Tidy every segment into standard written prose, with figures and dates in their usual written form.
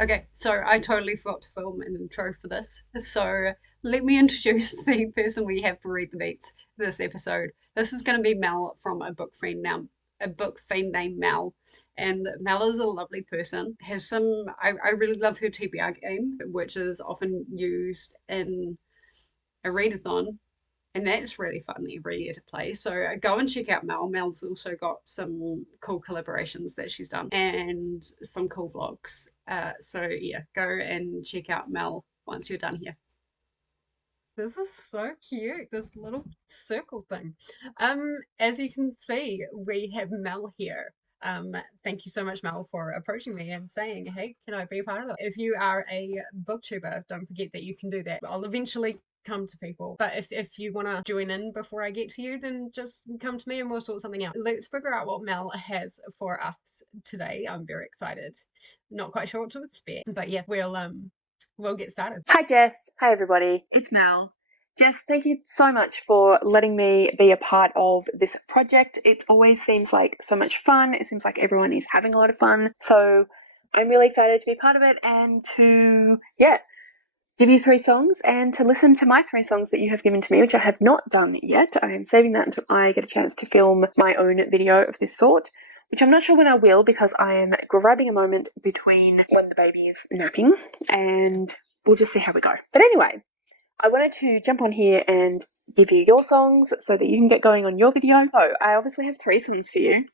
Okay, so I totally forgot to film an intro for this. So let me introduce the person we have to read the beats this episode. This is going to be Mel from a book fiend named Mel. And Mel is a lovely person. Has some, I really love her TBR game, which is often used in a readathon, and that's really fun every year to play. So go and check out Mel. Mel's also got some cool collaborations that she's done and some cool vlogs. So yeah, go and check out Mel once you're done here. This is so cute, this little circle thing. As you can see, we have Mel here. Thank you so much, Mel, for approaching me and saying, hey, can I be a part of it? If you are a booktuber, don't forget that you can do that. I'll eventually come to people. But if you want to join in before I get to you, then just come to me and we'll sort something out. Let's figure out what Mel has for us today. I'm very excited. Not quite sure what to expect. But yeah, we'll get started. Hi Jess, hi everybody, it's Mel. Jess, thank you so much for letting me be a part of this project. It always seems like so much fun. It seems like everyone is having a lot of fun. So I'm really excited to be part of it and to, give you 3 songs and to listen to my 3 songs that you have given to me, which I have not done yet. I am saving that until I get a chance to film my own video of this sort, which I'm not sure when I will because I am grabbing a moment between when the baby is napping and we'll just see how we go. But anyway, I wanted to jump on here and give you your songs so that you can get going on your video. So I obviously have 3 songs for you.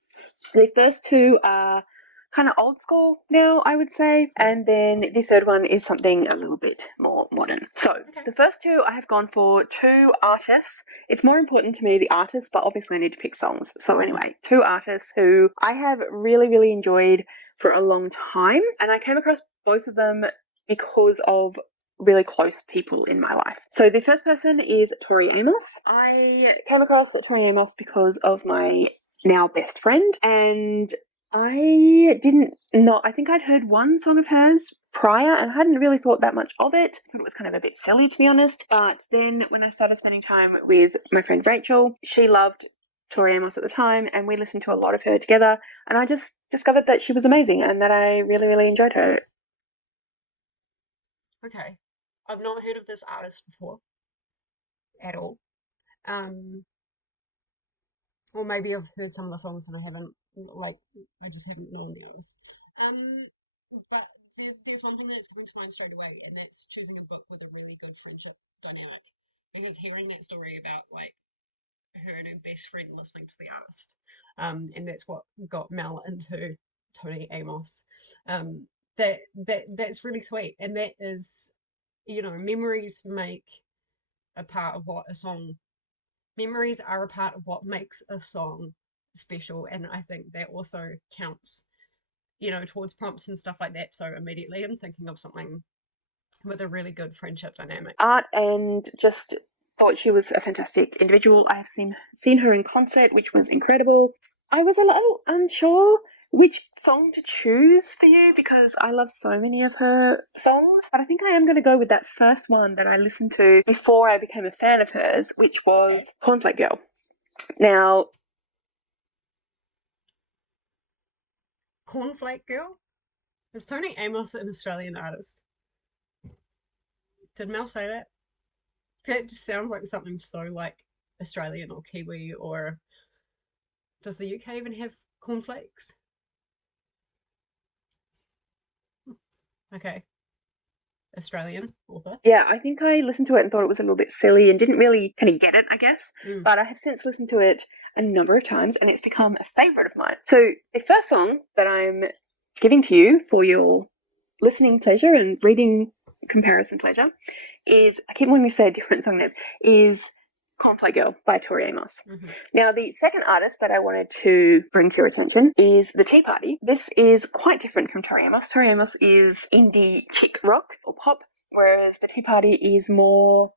The first 2 are kind of old school now, I would say, and then the third one is something a little bit more modern. So the first 2 I have gone for 2 artists. It's more important to me the artists, but obviously I need to pick songs. So anyway, 2 artists who I have really enjoyed for a long time, and I came across both of them because of really close people in my life. So the first person is Tori Amos. I came across Tori Amos because of my now best friend, and I didn't know, I think I'd heard one song of hers prior and I hadn't really thought that much of it. I thought it was kind of a bit silly, to be honest. But then when I started spending time with my friend Rachel, she loved Tori Amos at the time and we listened to a lot of her together, and I just discovered that she was amazing and that I really enjoyed her. Okay. I've not heard of this artist before at all. Um, or maybe I've heard some of the songs and I haven't, like, I just haven't known the artist. Um, but there's one thing that's coming to mind straight away, and that's choosing a book with a really good friendship dynamic. Because hearing that story about, like, her and her best friend listening to the artist, and that's what got Mel into Tony Amos. Um, that's really sweet, and that is, memories make a part of what a song memories are a part of what makes a song special, and I think that also counts, towards prompts and stuff like that. So immediately I'm thinking of something with a really good friendship dynamic. Art, and just thought she was a fantastic individual. I have seen her in concert, which was incredible. I was a little unsure which song to choose for you because I love so many of her songs, but I think I am going to go with that first one that I listened to before I became a fan of hers, which was Cornflake Girl. Now, Cornflake Girl? Is Tony Amos an Australian artist? Did Mel say that? That just sounds like something so, like, Australian or Kiwi, or does the UK even have cornflakes? Okay. Australian author. yeah, I think I listened to it and thought it was a little bit silly and didn't really kind of get it, I guess. But I have since listened to it a number of times and it's become a favourite of mine. So the first song that I'm giving to you for your listening pleasure and reading comparison pleasure is, I keep wanting to say a different song name, is Cornflake Girl by Tori Amos. Now, the second artist that I wanted to bring to your attention is The Tea Party. This is quite different from Tori Amos. Tori Amos is indie chick rock or pop, whereas The Tea Party is more,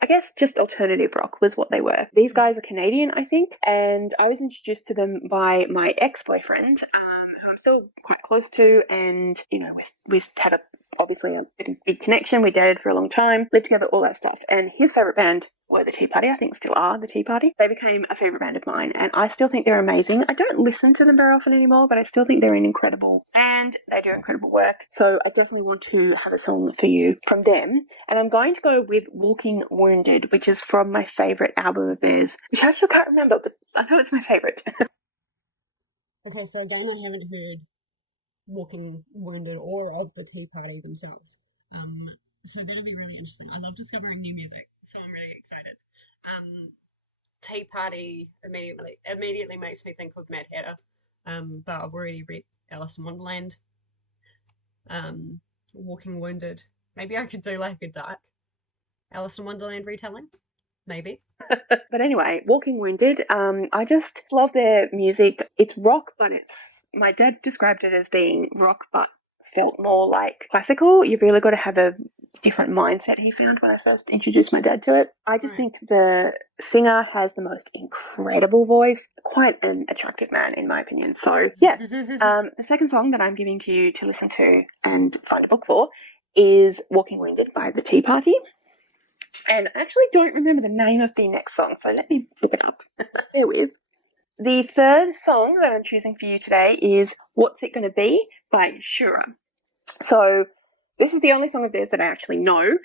I guess, just alternative rock was what they were. These guys are Canadian, I think, and I was introduced to them by my ex-boyfriend, who I'm still quite close to, and, we had obviously a big connection. We dated for a long time, lived together, all that stuff, and his favourite band were the Tea Party, I think still are the Tea Party. They became a favourite band of mine, and I still think they're amazing. I don't listen to them very often anymore, but I still think they're an incredible band. They do incredible work. So I definitely want to have a song for you from them. And I'm going to go with Walking Wounded, which is from my favourite album of theirs, which I actually can't remember, but I know it's my favourite. Okay, so again, I haven't heard Walking Wounded or of the Tea Party themselves. So that'll be really interesting. I love discovering new music, so I'm really excited. Tea Party immediately makes me think of Mad Hatter. But I've already read Alice in Wonderland. Walking Wounded. Maybe I could do like a dark Alice in Wonderland retelling. Maybe. But anyway, Walking Wounded, I just love their music. It's rock, but my dad described it as being rock, but felt more like classical. You've really got to have a different mindset, he found, when I first introduced my dad to it. I just think the singer has the most incredible voice, quite an attractive man in my opinion. So yeah, the second song that I'm giving to you to listen to and find a book for is Walking Wounded by the Tea Party. And I actually don't remember the name of the next song, so let me look it up. There with. The third song that I'm choosing for you today is What's It Gonna Be by Shura. So this is the only song of theirs that I actually know.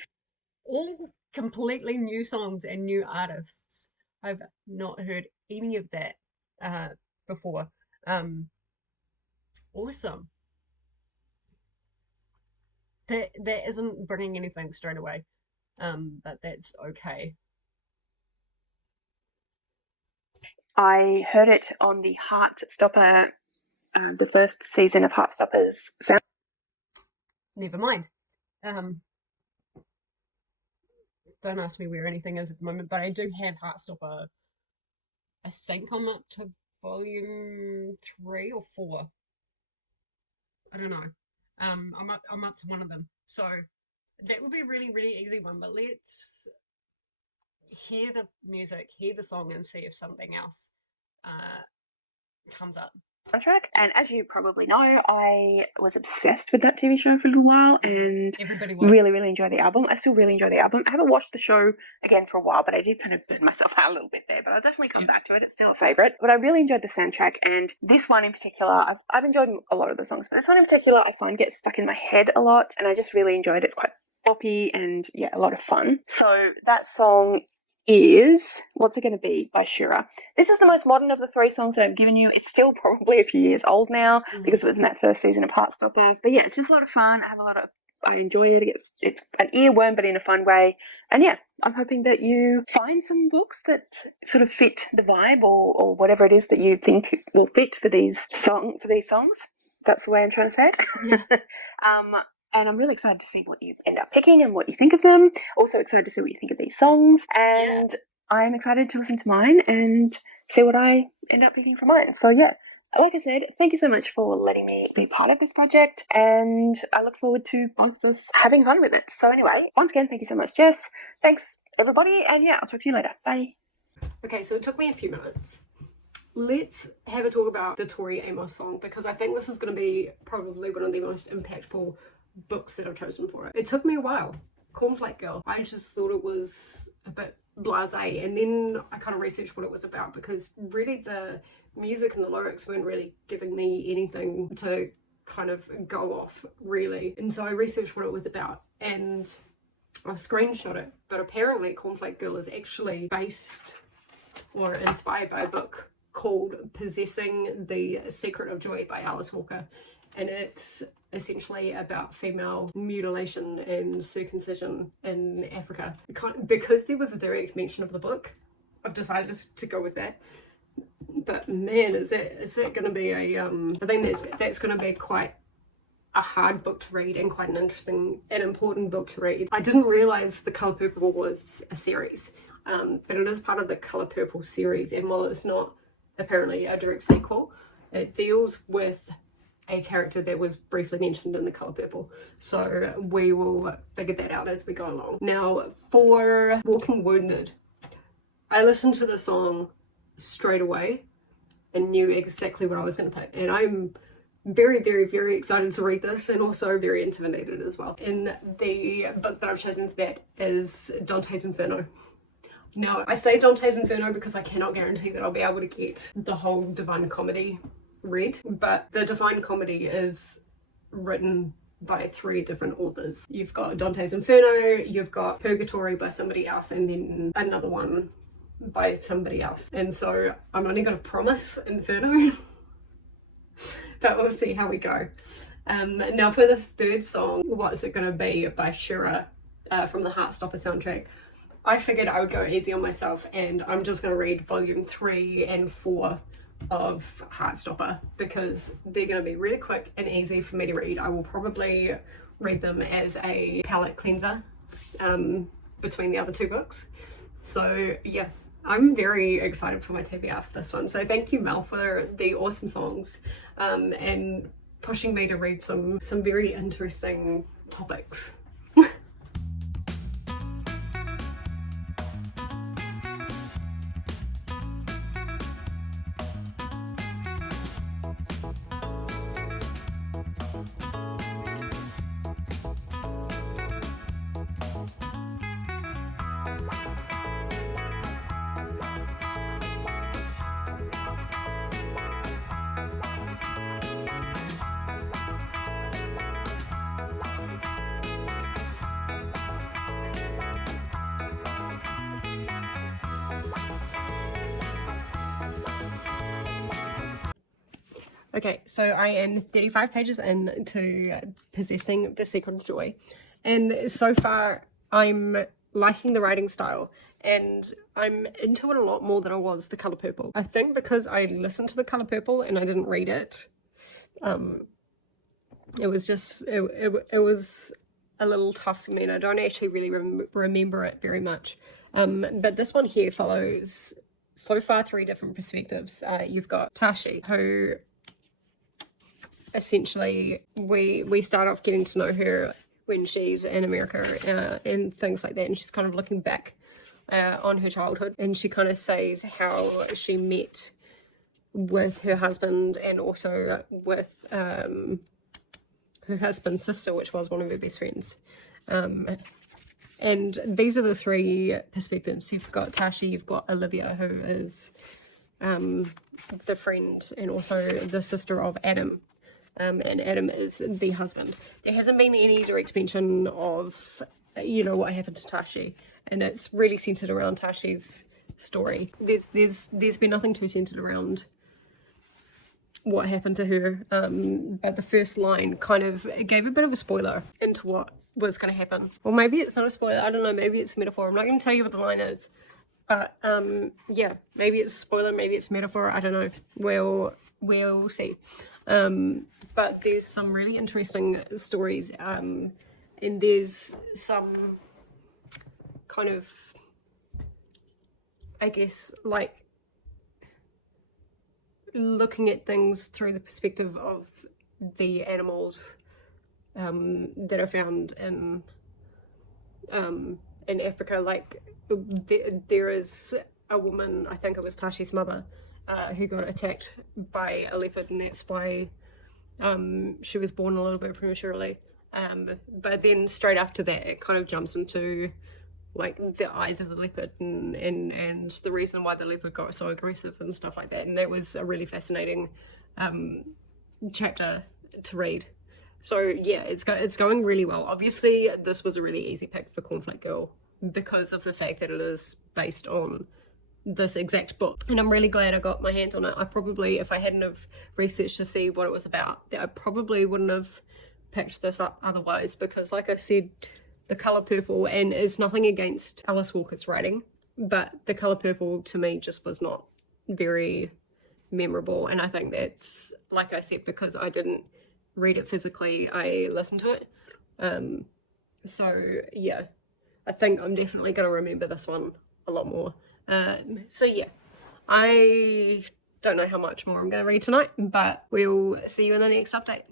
All completely new songs and new artists. I've not heard any of that before. Awesome. That isn't bringing anything straight away. But that's okay. I heard it on the Heartstopper, the first season of Heartstopper's sound. Never mind. Don't ask me where anything is at the moment, but I do have Heartstopper. I think I'm up to volume 3 or 4. I don't know. I'm up to one of them. So that would be a really, really easy one, but let's hear the music, hear the song, and see if something else comes up. Soundtrack. And as you probably know, I was obsessed with that TV show for a little while and really, really enjoy the album. I still really enjoy the album. I haven't watched the show again for a while, but I did kind of burn myself out a little bit there, but I'll definitely come back to it. It's still a favourite. But I really enjoyed the soundtrack, and this one in particular, I've enjoyed a lot of the songs, but this one in particular I find gets stuck in my head a lot, and I just really enjoyed it. It's quite poppy and yeah, a lot of fun. So that song is What's It Gonna Be by Shura. This is the most modern of the 3 songs that I've given you. It's still probably a few years old now because it was in that first season of Heartstopper. But yeah, it's just a lot of fun. I enjoy it. It's an earworm, but in a fun way. And yeah, I'm hoping that you find some books that sort of fit the vibe or whatever it is that you think will fit for these songs. That's the way I'm trying to say it. Yeah. And I'm really excited to see what you end up picking and what you think of them. Also excited to see what you think of these songs. And I'm excited to listen to mine and see what I end up picking for mine. So yeah, like I said, thank you so much for letting me be part of this project. And I look forward to both of us having fun with it. So anyway, once again, thank you so much, Jess. Thanks, everybody. And yeah, I'll talk to you later. Bye. Okay, so it took me a few minutes. Let's have a talk about the Tori Amos song, because I think this is going to be probably one of the most impactful books that I've chosen for it. It took me a while. Cornflake Girl. I just thought it was a bit blasé, and then I kind of researched what it was about, because really the music and the lyrics weren't really giving me anything to kind of go off, really. And so I researched what it was about, and I screenshot it. But apparently Cornflake Girl is actually based or inspired by a book called Possessing the Secret of Joy by Alice Walker. And it's essentially about female mutilation and circumcision in Africa. Because there was a direct mention of the book, I've decided to go with that. But man, is that going to be a I think that's going to be quite a hard book to read, and quite an interesting and important book to read. I didn't realise The Colour Purple was a series, but it is part of the Colour Purple series, and while it's not apparently a direct sequel, it deals with a character that was briefly mentioned in The Colour Purple. So we will figure that out as we go along. Now, for Walking Wounded, I listened to the song straight away and knew exactly what I was going to pick. And I'm very, very, very excited to read this, and also very intimidated as well. And the book that I've chosen for that is Dante's Inferno. Now, I say Dante's Inferno because I cannot guarantee that I'll be able to get the whole Divine Comedy read, but the Divine Comedy is written by 3 different authors. You've got Dante's Inferno, you've got Purgatory by somebody else, and then another one by somebody else. And so I'm only going to promise Inferno, but we'll see how we go. Now for the third song, what is it going to be by Shura from the Heartstopper soundtrack? I figured I would go easy on myself, and I'm just going to read volume 3 and 4 of Heartstopper because they're going to be really quick and easy for me to read. I will probably read them as a palate cleanser between the other 2 books. So yeah, I'm very excited for my TBR for this one. So thank you, Mel, for the awesome songs and pushing me to read some very interesting topics. Okay, so I am 35 pages into Possessing the Secret of Joy, and so far I'm liking the writing style, and I'm into it a lot more than I was The Colour Purple. I think because I listened to The Colour Purple and I didn't read it, it was just, it was a little tough for me, and I don't actually really remember it very much. But this one here follows, so far, 3 different perspectives. You've got Tashi, who essentially we start off getting to know her when she's in America and things like that, and she's kind of looking back on her childhood, and she kind of says how she met with her husband and also with her husband's sister, which was one of her best friends. And these are the 3 perspectives. You've got Tashi, you've got Olivia, who is the friend and also the sister of Adam. And Adam is the husband. There hasn't been any direct mention of, you know, what happened to Tashi, and it's really centered around Tashi's story. There's been nothing too centered around what happened to her, but the first line kind of gave a bit of a spoiler into what was going to happen. Or maybe it's not a spoiler, I don't know, maybe it's a metaphor. I'm not going to tell you what the line is, but yeah, maybe it's a spoiler, maybe it's a metaphor, I don't know. We'll see. But there's some really interesting stories, and there's some kind of, I guess, like looking at things through the perspective of the animals that are found in Africa. Like there is a woman, I think it was Tashi's mother, who got attacked by a leopard, and that's why she was born a little bit prematurely. But then straight after that, it kind of jumps into like the eyes of the leopard and the reason why the leopard got so aggressive and stuff like that. And that was a really fascinating chapter to read. So yeah, it's going really well. Obviously, this was a really easy pick for Cornflake Girl because of the fact that it is based on this exact book, and I'm really glad I got my hands on it. I probably, if I hadn't have researched to see what it was about, I probably wouldn't have picked this up otherwise, because like I said, The Colour Purple, and it's nothing against Alice Walker's writing, but The Colour Purple to me just was not very memorable, and I think that's, like I said, because I didn't read it physically, I listened to it. So yeah, I think I'm definitely going to remember this one a lot more. So yeah, I don't know how much more I'm going to read tonight, but we'll see you in the next update.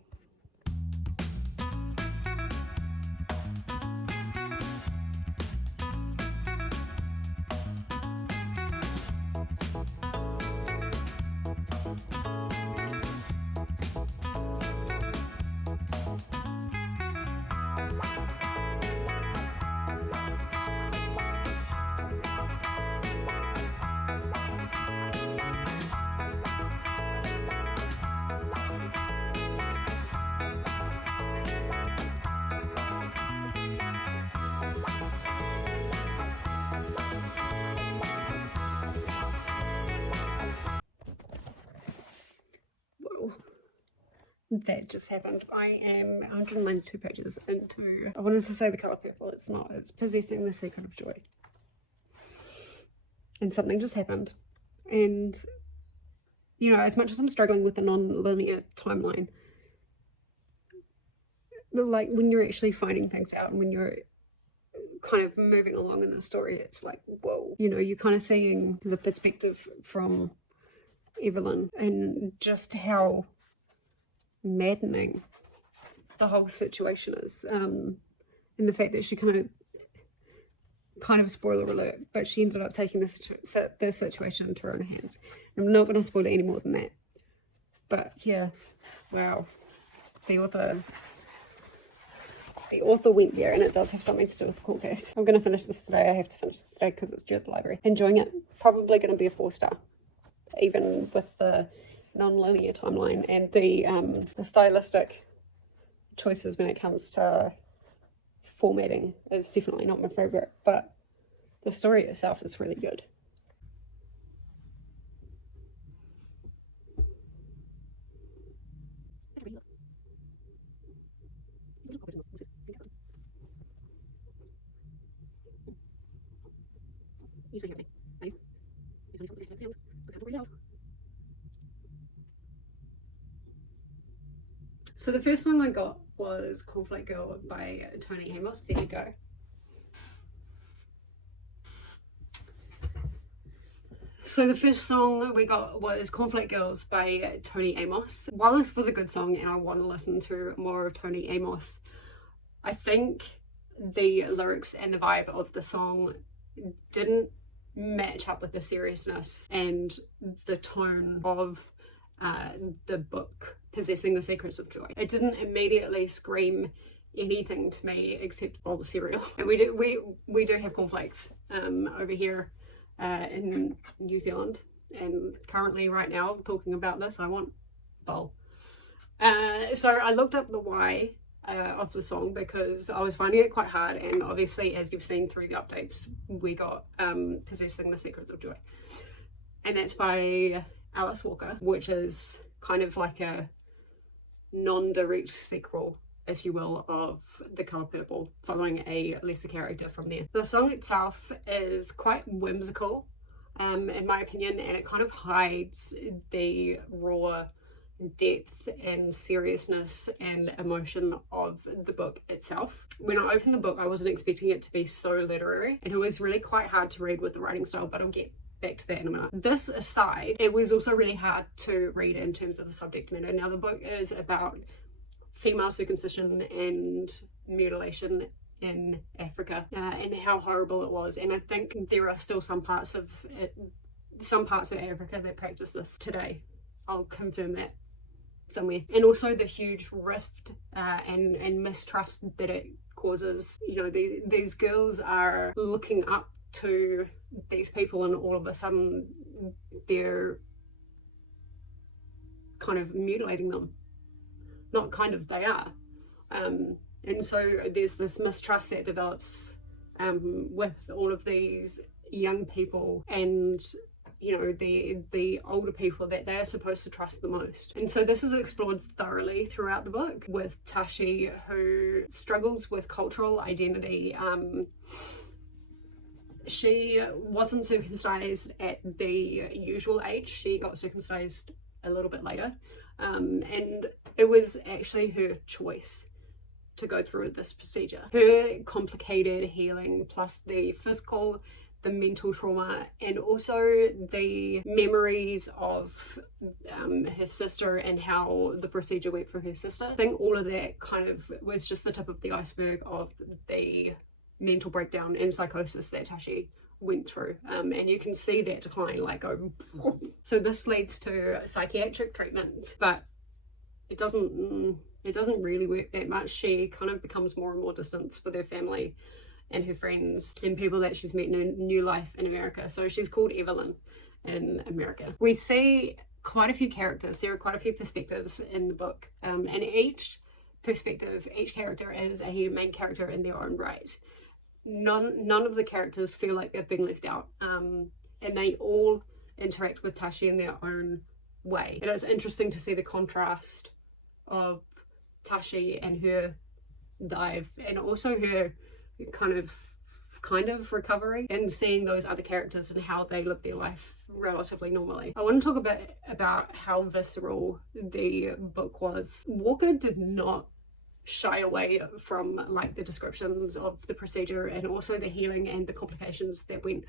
that just happened. I am 192 pages into, I wanted to say The Colour Purple, it's not, it's Possessing the Secret of Joy. And something just happened. And, you know, as much as I'm struggling with the non-linear timeline, like when you're actually finding things out and when you're kind of moving along in the story, it's like, whoa, you know, you're kind of seeing the perspective from Evelyn and just how maddening the whole situation is, and the fact that she kind of spoiler alert, but she ended up taking this situation into her own hands. I'm not going to spoil it any more than that, but yeah, wow, the author went there, and it does have something to do with the court case. I'm going to finish this today. I have to finish this today because it's due at the library. Enjoying it. Probably going to be a 4-star, even with the non-linear timeline and the stylistic choices when it comes to formatting is definitely not my favorite, but the story itself is really good. So the first song I got was Cornflake Girl by Tony Amos. There you go. So the first song we got was Cornflake Girls by Tony Amos. While this was a good song and I want to listen to more of Tony Amos, I think the lyrics and the vibe of the song didn't match up with the seriousness and the tone of the book Possessing the Secrets of Joy. It didn't immediately scream anything to me except bowl of cereal. And we do have cornflakes over here in New Zealand, and currently right now talking about this I want bowl. So I looked up the why of the song because I was finding it quite hard, and obviously as you've seen through the updates we got Possessing the Secrets of Joy, and that's by Alice Walker, which is kind of like a non-direct sequel, if you will, of The Colour Purple, following a lesser character from there. The song itself is quite whimsical, in my opinion, and it kind of hides the raw depth and seriousness and emotion of the book itself. When I opened the book, I wasn't expecting it to be so literary, and it was really quite hard to read with the writing style, but I'll get back to that in a minute. This aside, it was also really hard to read in terms of the subject matter. Now the book is about female circumcision and mutilation in Africa, and how horrible it was, and I think there are still some parts of Africa that practice this today. I'll confirm that somewhere. And also the huge rift and mistrust that it causes. You know, these girls are looking up to these people, and all of a sudden they're kind of mutilating them. Not kind of, they are. And so there's this mistrust that develops with all of these young people and, you know, the older people that they are supposed to trust the most. And so this is explored thoroughly throughout the book with Tashi, who struggles with cultural identity. She wasn't circumcised at the usual age. She got circumcised a little bit later. And it was actually her choice to go through this procedure. Her complicated healing, plus the physical, the mental trauma, and also the memories of her sister and how the procedure went for her sister. I think all of that kind of was just the tip of the iceberg of the mental breakdown and psychosis that Tashi went through, and you can see that decline like go. So this leads to psychiatric treatment, but it doesn't really work that much. She kind of becomes more and more distant with her family and her friends and people that she's met in her new life in America. So she's called Evelyn in America. We see quite a few characters. There are quite a few perspectives in the book, and each character is a main character in their own right. None of the characters feel like they've been left out, and they all interact with Tashi in their own way. It is interesting to see the contrast of Tashi and her dive, and also her kind of recovery, and seeing those other characters and how they live their life relatively normally. I want to talk a bit about how visceral the book was. Walker did not shy away from like the descriptions of the procedure and also the healing and the complications that went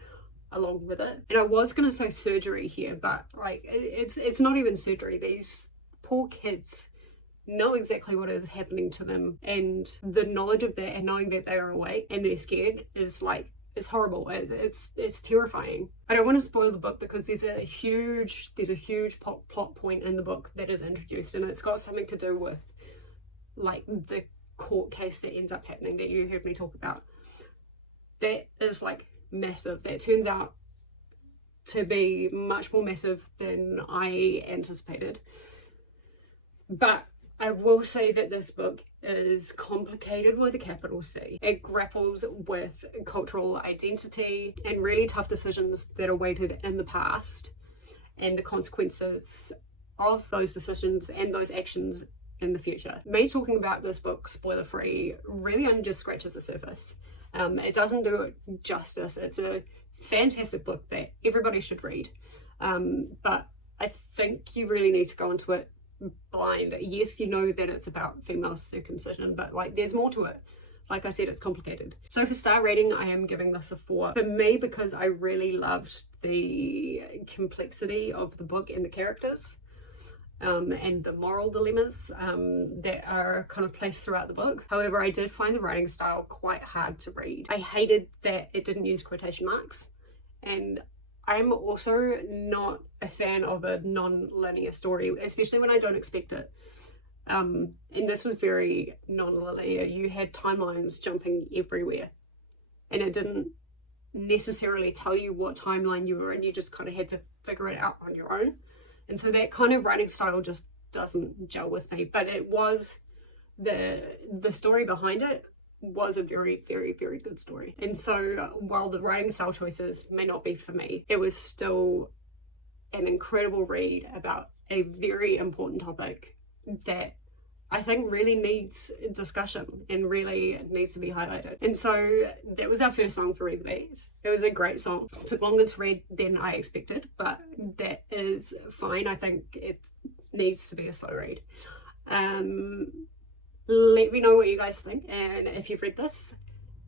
along with it. And I was going to say surgery here, but like it's not even surgery. These poor kids know exactly what is happening to them, and the knowledge of that and knowing that they are awake and they're scared is horrible. It's terrifying. I don't want to spoil the book because there's a huge plot point in the book that is introduced, and it's got something to do with like the court case that ends up happening that you heard me talk about. That is like massive. That turns out to be much more massive than I anticipated. But I will say that this book is complicated with a capital C. It grapples with cultural identity and really tough decisions that are weighted in the past and the consequences of those decisions and those actions in the future. Me talking about this book spoiler free really only just scratches the surface. It doesn't do it justice. It's a fantastic book that everybody should read, but I think you really need to go into it blind. Yes, you know that it's about female circumcision, but like there's more to it. Like I said, it's complicated. So for star rating, I am giving this a 4. For me, because I really loved the complexity of the book and the characters, and the moral dilemmas that are kind of placed throughout the book. However, I did find the writing style quite hard to read. I hated that it didn't use quotation marks, and I'm also not a fan of a non-linear story, especially when I don't expect it. And this was very non-linear. You had timelines jumping everywhere, and it didn't necessarily tell you what timeline you were in. You just kind of had to figure it out on your own. And so that kind of writing style just doesn't gel with me. But it was the story behind it was a very, very, very good story. And so while the writing style choices may not be for me, it was still an incredible read about a very important topic that I think really needs discussion and really needs to be highlighted. And so that was our first song for Read the Beats. It was a great song. It took longer to read than I expected, but that is fine. I think it needs to be a slow read. Let me know what you guys think and if you've read this,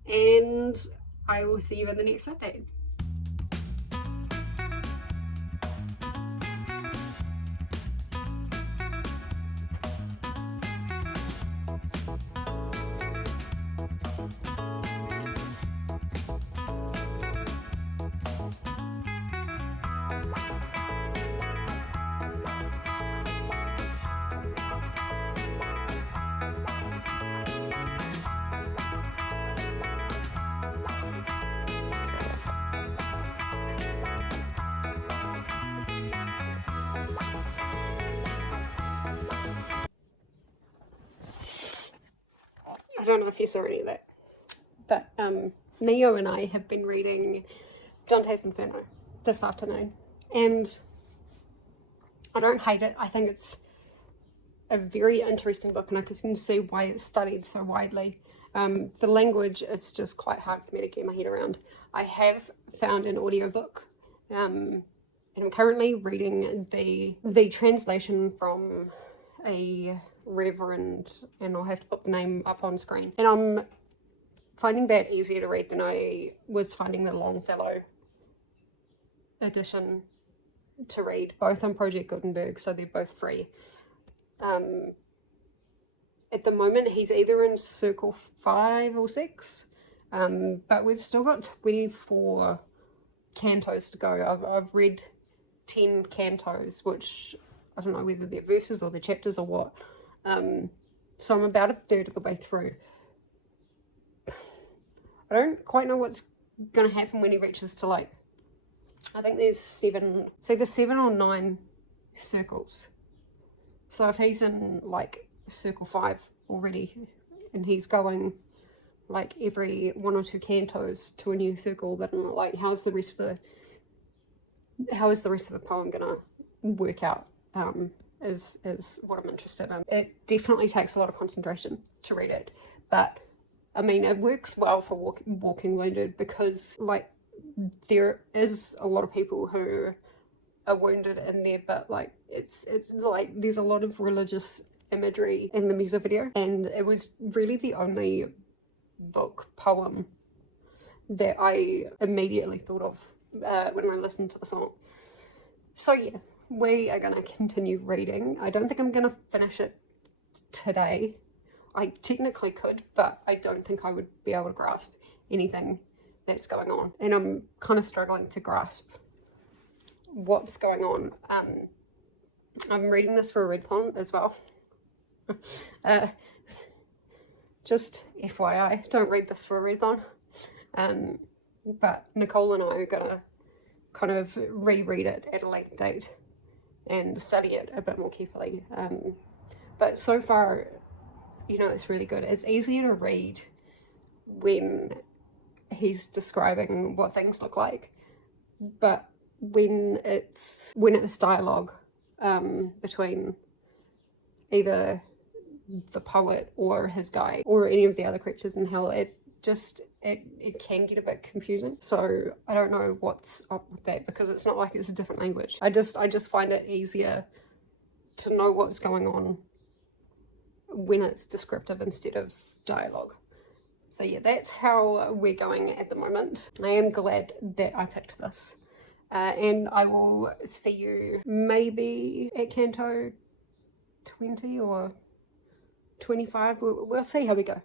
and I will see you in the next update. I don't know if you saw any of that, but Neo and I have been reading Dante's Inferno this afternoon, and I don't hate it. I think it's a very interesting book, and I can see why it's studied so widely. The language is just quite hard for me to get my head around. I have found an audiobook, and I'm currently reading the translation from a reverend, and I'll have to put the name up on screen. And I'm finding that easier to read than I was finding the Longfellow edition to read, both on Project Gutenberg, so they're both free. At the moment, he's either in circle 5 or 6, but we've still got 24 cantos to go. I've read 10 cantos, which I don't know whether they're verses or they're chapters or what. So I'm about a third of the way through. I don't quite know what's going to happen when he reaches to, like, I think there's 7, so there's 7 or 9 circles. So if he's in, like, circle 5 already, and he's going, like, every 1 or 2 cantos to a new circle, then, like, how is the rest of the poem going to work out is what I'm interested in. It definitely takes a lot of concentration to read it, but I mean, it works well for walking wounded because, like, there is a lot of people who are wounded in there, but like it's like there's a lot of religious imagery in the music video, and it was really the only book poem that I immediately thought of when I listened to the song. So yeah, we are gonna continue reading. I don't think I'm gonna finish it today. I technically could, but I don't think I would be able to grasp anything that's going on. And I'm kind of struggling to grasp what's going on. I'm reading this for a readathon as well. Just FYI, don't read this for a readathon. But Nicole and I are gonna kind of reread it at a later date and study it a bit more carefully. But so far, you know, it's really good. It's easier to read when he's describing what things look like, but when it's dialogue between either the poet or his guide or any of the other creatures in hell, it can get a bit confusing. So I don't know what's up with that, because it's not like it's a different language. I just find it easier to know what's going on when it's descriptive instead of dialogue. So yeah, that's how we're going at the moment. I am glad that I picked this. And I will see you maybe at Canto 20 or 25. We'll see how we go.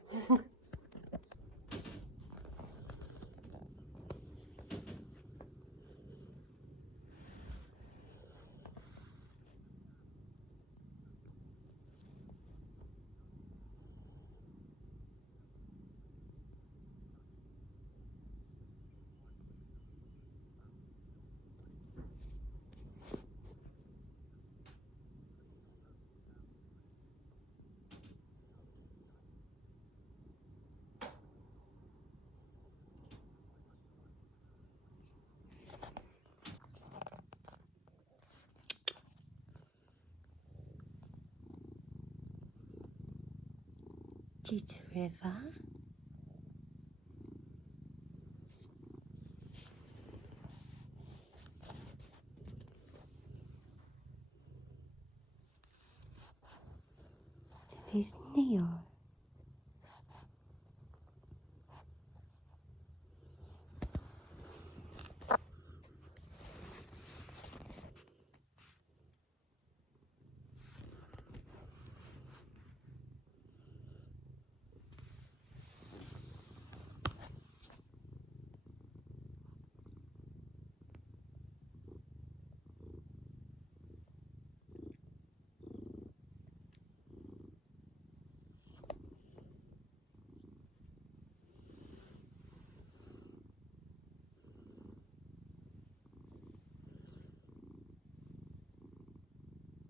This river. This Neo.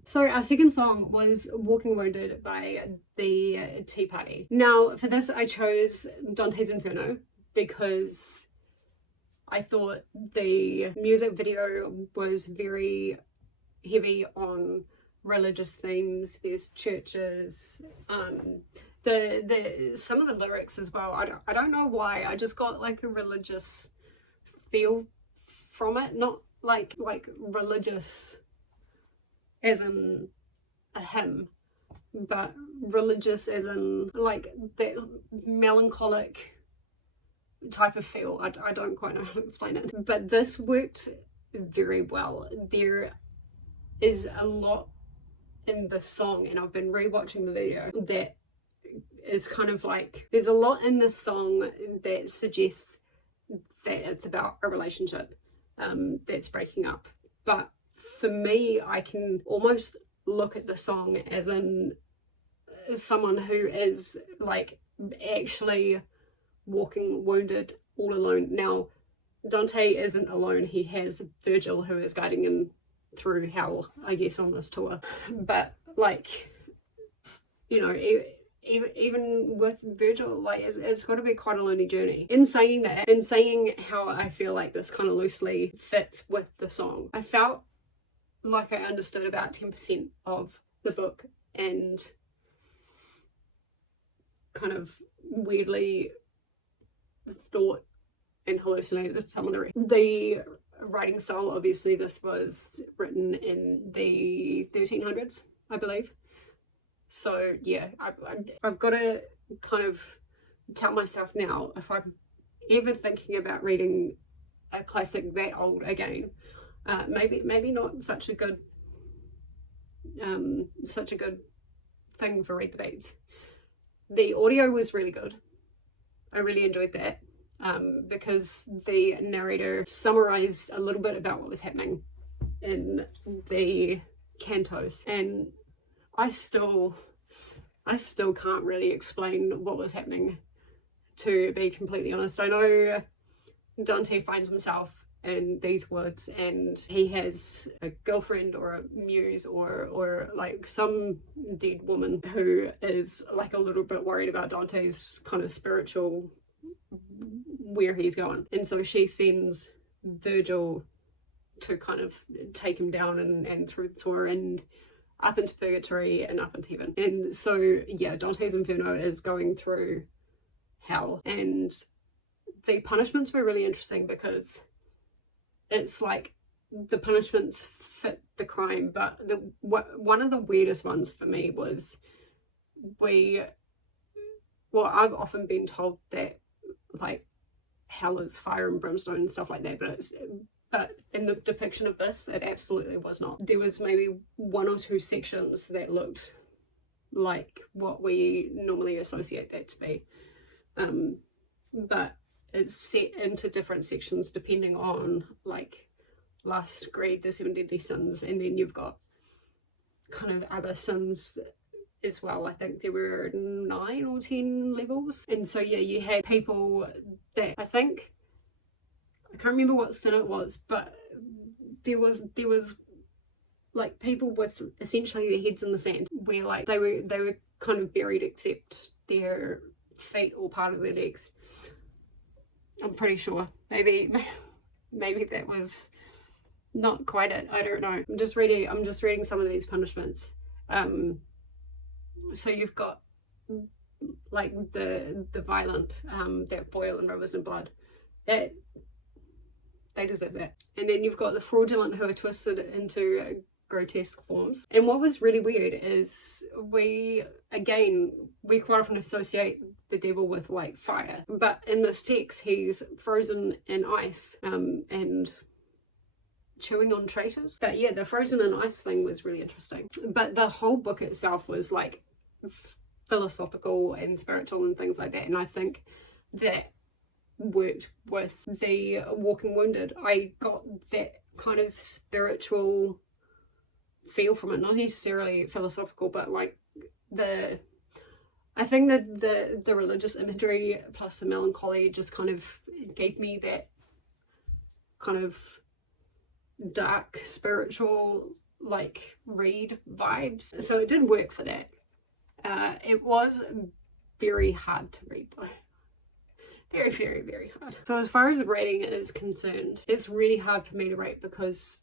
So our second song was Walking Wounded by the Tea Party. Now for this I chose Dante's Inferno because I thought the music video was very heavy on religious themes. There's churches, the some of the lyrics as well. I don't know why. I just got like a religious feel from it, not like religious as in a hymn, but religious as in like that melancholic type of feel. I don't quite know how to explain it, but this worked very well. There is a lot in the song, and I've been rewatching the video, that is kind of like, there's a lot in this song that suggests that it's about a relationship that's breaking up. But for me, I can almost look at the song as in someone who is like actually walking wounded all alone. Now Dante isn't alone, he has Virgil who is guiding him through hell, I guess, on this tour. But like, you know, even with Virgil, like it's got to be quite a lonely journey. In saying that, in saying how I feel like this kind of loosely fits with the song, I felt like I understood about 10% of the book and kind of weirdly thought and hallucinated some of the rest. The writing style, obviously this was written in the 1300s, I believe. So yeah, I've got to kind of tell myself now, if I'm ever thinking about reading a classic that old again, maybe not such a good thing for Read the Beats. The audio was really good. I really enjoyed that, because the narrator summarized a little bit about what was happening in the cantos, and I still can't really explain what was happening, to be completely honest. I know Dante finds himself in these woods and he has a girlfriend or a muse or like some dead woman who is like a little bit worried about Dante's kind of spiritual, where he's going, and so she sends Virgil to kind of take him down and through the tour and up into purgatory and up into heaven. And so yeah, Dante's Inferno is going through hell, and the punishments were really interesting because it's like the punishments fit the crime, but one of the weirdest ones for me was I've often been told that like hell is fire and brimstone and stuff like that, but in the depiction of this, it absolutely was not. There was maybe one or two sections that looked like what we normally associate that to be, but it's set into different sections depending on like lust, greed, the 7 deadly sins, and then you've got kind of other sins as well. I think there were 9 or 10 levels, and so yeah, you had people that I can't remember what sin it was, but there was like people with essentially their heads in the sand, where like they were kind of buried except their feet or part of their legs. I'm pretty sure. Maybe that was not quite it. I don't know. I'm just reading some of these punishments. So you've got like the violent that boil in rivers and blood. That they deserve that. And then you've got the fraudulent who are twisted into grotesque forms. And what was really weird is we quite often associate the devil with like fire, but in this text he's frozen in ice and chewing on traitors. But yeah, the frozen in ice thing was really interesting. But the whole book itself was like philosophical and spiritual and things like that, and I think that worked with the Walking Wounded. I got that kind of spiritual feel from it, not necessarily philosophical, but like I think that the religious imagery plus the melancholy just kind of gave me that kind of dark spiritual like read vibes, so it did work for that. It was very hard to read though. Very, very, very hard. So as far as the rating is concerned, it's really hard for me to rate because,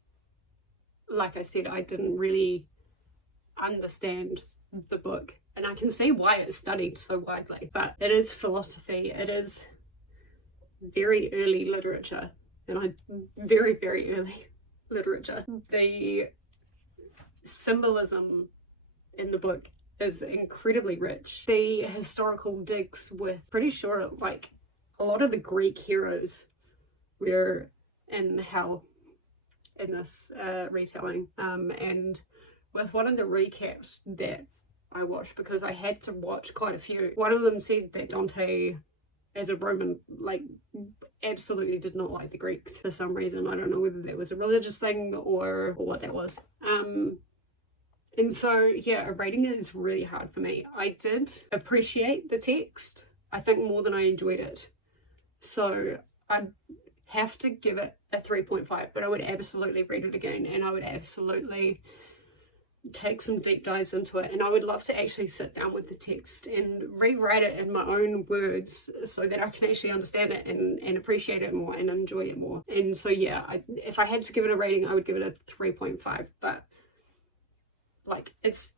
like I said, I didn't really understand the book, and I can see why it's studied so widely. But it is philosophy, it is very early literature, and very, very early literature. The symbolism in the book is incredibly rich. The historical digs with, pretty sure, like, a lot of the Greek heroes were in hell in this retelling. And with one of the recaps that I watched, because I had to watch quite a few, one of them said that Dante, as a Roman, like, absolutely did not like the Greeks for some reason. I don't know whether that was a religious thing or what that was. And so, yeah, a rating is really hard for me. I did appreciate the text, I think, more than I enjoyed it. So I'd have to give it a 3.5, but I would absolutely read it again, and I would absolutely take some deep dives into it, and I would love to actually sit down with the text and rewrite it in my own words so that I can actually understand it and appreciate it more and enjoy it more. And so yeah, if I had to give it a rating, I would give it a 3.5, but like, it's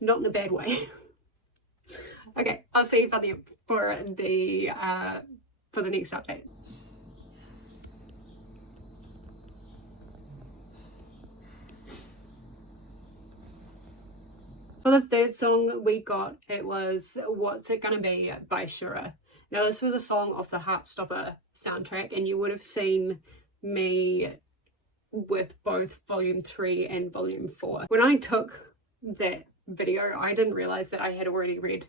not in a bad way. Okay, I'll see you for the next update. For the third song we got, it was What's It Gonna Be by Shura. Now this was a song off the Heartstopper soundtrack, and you would have seen me with both volume 3 and volume 4. When I took that video, I didn't realize that I had already read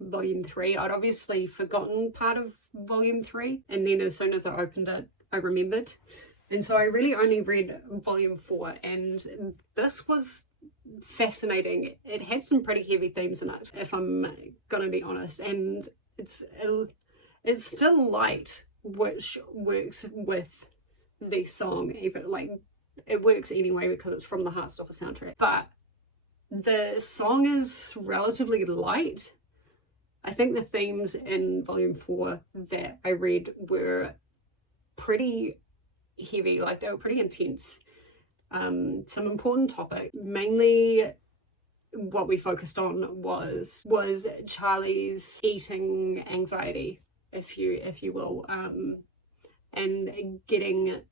volume 3. I'd obviously forgotten part of volume 3, and then as soon as I opened it, I remembered. And so I really only read volume 4, and this was fascinating. It had some pretty heavy themes in it, if I'm gonna be honest, and it's still light, which works with the song. Even like, it works anyway because it's from the Heartstopper soundtrack, but the song is relatively light. I think the themes in volume 4 that I read were pretty heavy, like they were pretty intense. Some important topic. Mainly what we focused on was Charlie's eating anxiety, if you will, and getting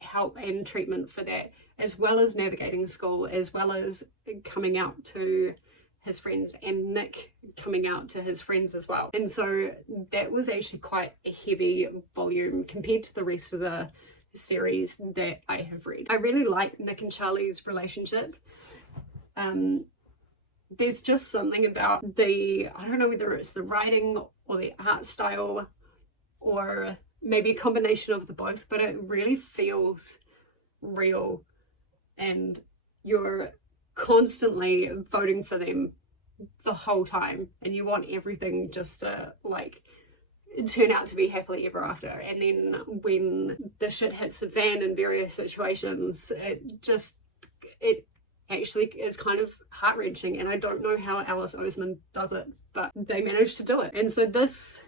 help and treatment for that, as well as navigating school, as well as coming out to his friends, and Nick coming out to his friends as well. And so that was actually quite a heavy volume compared to the rest of the series that I have read. I really like Nick and Charlie's relationship. There's just something about I don't know whether it's the writing or the art style or maybe a combination of the both, but it really feels real, and you're constantly voting for them the whole time, and you want everything just to like turn out to be happily ever after. And then when the shit hits the fan in various situations, it actually is kind of heart-wrenching, and I don't know how Alice Oseman does it, but they managed to do it. And so this,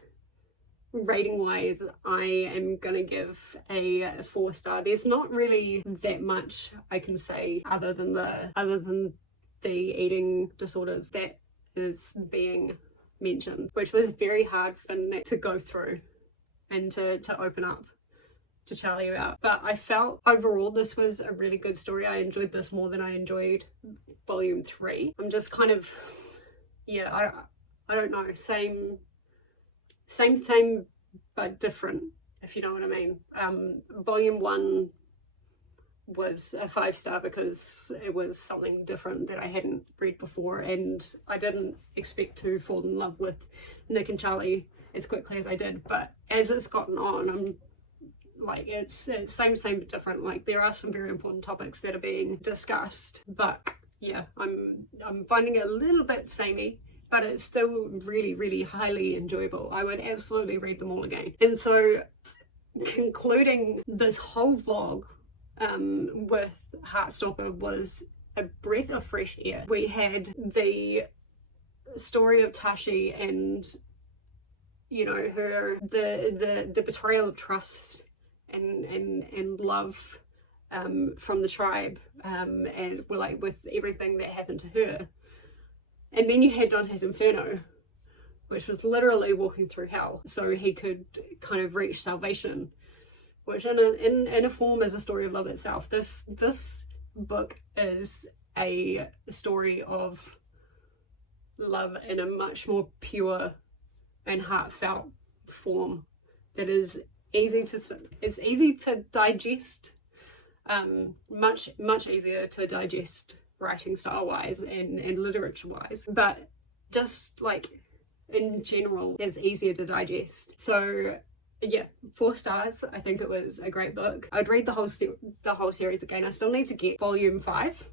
rating wise, I am gonna give a 4-star. There's not really that much I can say other than the eating disorders that is being mentioned, which was very hard for Nick to go through and to open up to Charlie about. But I felt overall this was a really good story. I enjoyed this more than I enjoyed volume 3. I'm just kind of, yeah, I don't know, same but different, if you know what I mean. Volume 1 was a 5-star because it was something different that I hadn't read before, and I didn't expect to fall in love with Nick and Charlie as quickly as I did. But as it's gotten on, I'm like, it's same but different. Like, there are some very important topics that are being discussed, but yeah, I'm finding it a little bit samey, but it's still really, really highly enjoyable. I would absolutely read them all again. And so, concluding this whole vlog with Heartstopper was a breath of fresh air. We had the story of Tashi and, you know, her the betrayal of trust and love from the tribe, and like with everything that happened to her. And then you had Dante's Inferno, which was literally walking through hell so he could kind of reach salvation, which in a form is a story of love itself. This book is a story of love in a much more pure and heartfelt form that is easy to digest, much easier to digest writing style wise and literature wise, but just like in general is easier to digest. So yeah, 4 stars. I think it was a great book. I'd read the whole series again. I still need to get volume 5.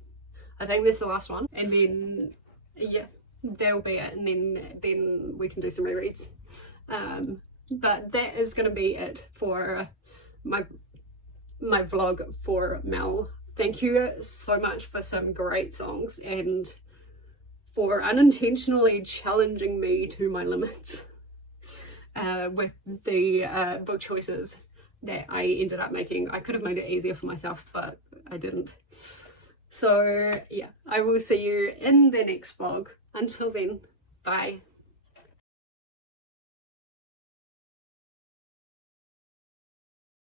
I think that's the last one, and then yeah, that'll be it, and then we can do some rereads. But that is going to be it for my vlog for Mel. thank you so much for some great songs and for unintentionally challenging me to my limits with the book choices that I ended up making. I could have made it easier for myself, but I didn't. So yeah, I will see you in the next vlog. Until then, bye.